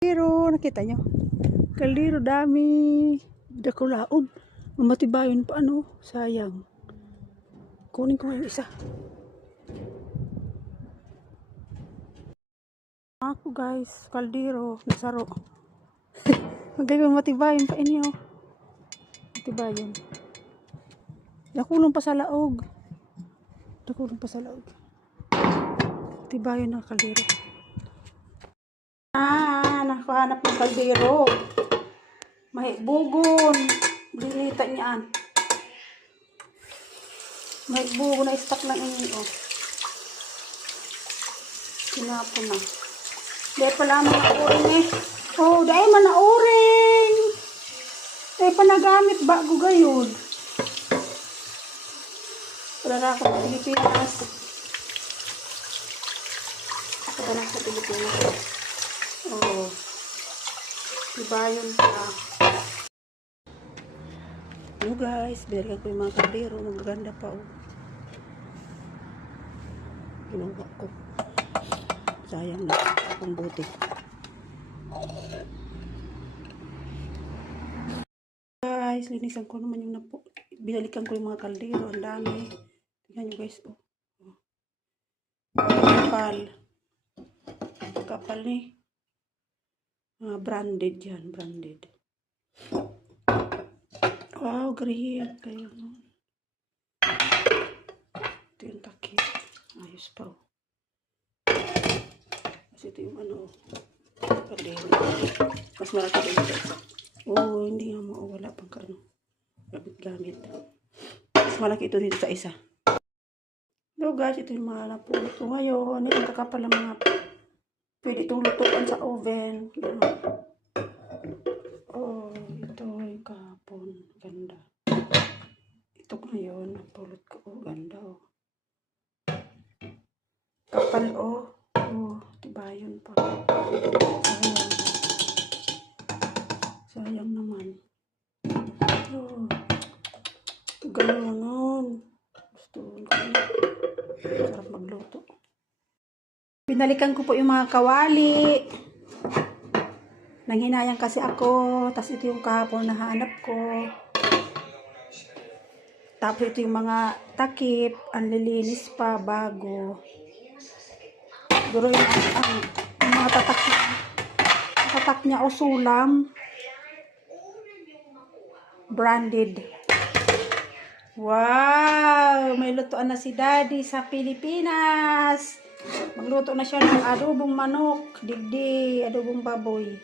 Kaldero, nakita nyo? Kaldero, dami. Dakulaon. Mamatibayon pa, ano? Sayang. Kunin ko yung isa. Ako guys, kaldero, nasaro. Magayon, matibayon pa inyo. Matibayon. Nakulong pa sa laog. Nakulong pa sa laog. Matibayon ng kaldero. Nakahanap ng kaldero. May bugon. Binita niyaan. May bugon na stock ng inyo. Sinapon na. Dahil pala mga uring eh. Oh, dahil man na uring. Dahil pa nagamit bago gayon. Wala na ako sa Pilipinas. Wala na sa Pilipinas. Oh. Diba yun pa. Ano guys, binalikan ko yung mga kaldero. Magaganda pa oh. Ginawa ko. Sayang na akong buti. Guys, linisan ko naman yung napo. Binalikan ko yung mga kaldero. Ang dami. Tingnan nyo guys. Oh. Kapal. Kapal ni. Branded yan. Branded. Wow, green. Kaya no. Ito yung takip. Ayos pa oh. Kasi ito yung ano. Kaldero. Mas malaki din ito. Oh, hindi nga mawala pang ano. Gamit. Mas malaki ito dito sa isa. So guys, ito yung mga napulot ko ngayon. Ito kakapal ng mga pwede itong lutuan sa oven. Oh, ito yung kahapon. Ganda. Ito ngayon, napulot ko. Oh, ganda oh. Kapal oh. Oh, tibayon pa. Sayang naman. Oh. Ganon. Gusto ko. Sarap magluto. Pinalikan ko po yung mga kawali. Nanghinayang kasi ako. Tapos ito yung kahapon na hanap ko. Tapos ito yung mga takip. Ang lilinis pa bago. Siguro yung mga tatak niya o sulam. Branded. Wow! May lutuan na si Daddy sa Pilipinas. Magluto na siya ng adobong manok, digdi, adobong baboy.